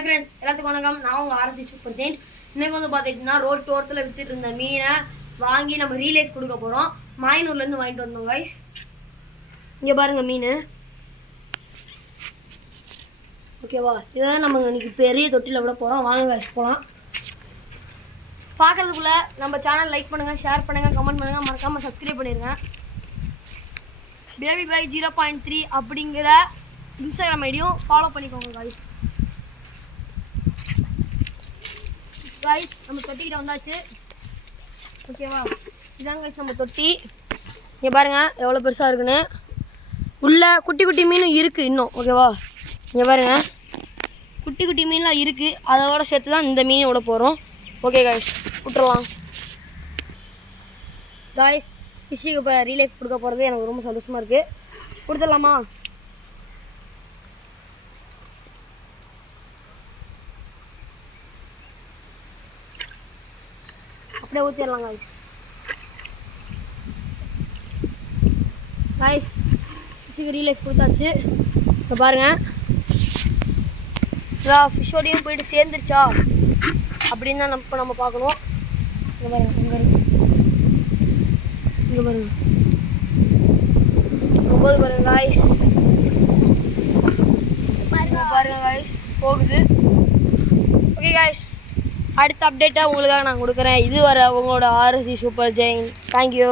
Hi friends, எல்லாத்துக்கும் வணக்கம். நான் உங்கள் ஆரத்தி சூப்பர் ஜெயின். இன்றைக்கி வந்து பார்த்துக்கிட்டிங்கன்னா ரோட் ஓரத்தில் விற்றுட்டு இருந்த மீனை வாங்கி நம்ம ரீலைஃப் கொடுக்க போகிறோம். மாயனூர்லேருந்து வாங்கிட்டு வந்தோம் கைஸ். இங்கே பாருங்கள் மீன், ஓகேவா? இதான் நம்ம இன்றைக்கி பெரிய தொட்டியில் விட போகிறோம். வாங்க கைஸ் போகலாம். பார்க்குறதுக்குள்ளே நம்ம சேனல் லைக் பண்ணுங்கள், ஷேர் பண்ணுங்கள், கமெண்ட் பண்ணுங்கள், மறக்காமல் சப்ஸ்கிரைப் பண்ணிடுங்க. பேபி பாய் 0.3 அப்படிங்கிற இன்ஸ்டாகிராம் ஐடியும் ஃபாலோ பண்ணிக்கோங்க கைஸ். கைஸ் நம்ம தொட்டிக்கிட்ட வந்தாச்சு, ஓகேவா? இதான் கைஸ் நம்ம தொட்டி. இங்கே பாருங்கள் எவ்வளோ பெருசாக இருக்குன்னு. உள்ளே குட்டி குட்டி மீனும் இருக்குது இன்னும், ஓகேவா? இங்கே பாருங்கள் குட்டி குட்டி மீன்லாம் இருக்குது. அதோட சேர்த்து தான் இந்த மீனை விட போகிறோம். ஓகே கைஸ், விட்டுறலாம். கைஸ் ஃபிஷ்ஷுக்கு இப்போ ரீலைஃப் கொடுக்க போகிறது எனக்கு ரொம்ப சந்தோஷமாக இருக்குது. கொடுத்துடலாமா? அப்படியே ஊற்றிடலாம் கைஸ். கைஸ் ஃபிஷ்ஷுக்கு ரீலைஃப் கொடுத்தாச்சு. இப்போ பாருங்கள், ஃபிஷ்ஷோடையும் போயிட்டு சேர்ந்துருச்சா அப்படின்னு தான் நம்ம பார்க்கணும். இங்கே பாருங்கள், இங்கே இருக்கு, இங்கே பாருங்கள், போகுது பாருங்கள் கைஸ். பாருங்கள் கைஸ் போகுது. ஓகே கைஸ், அடுத்த அப்டேட்டை உங்களுக்காக நான் கொடுக்குறேன். இது வர உங்களோட ஆர்எஸ்சி சூப்பர் ஜெயின். தேங்க்யூ.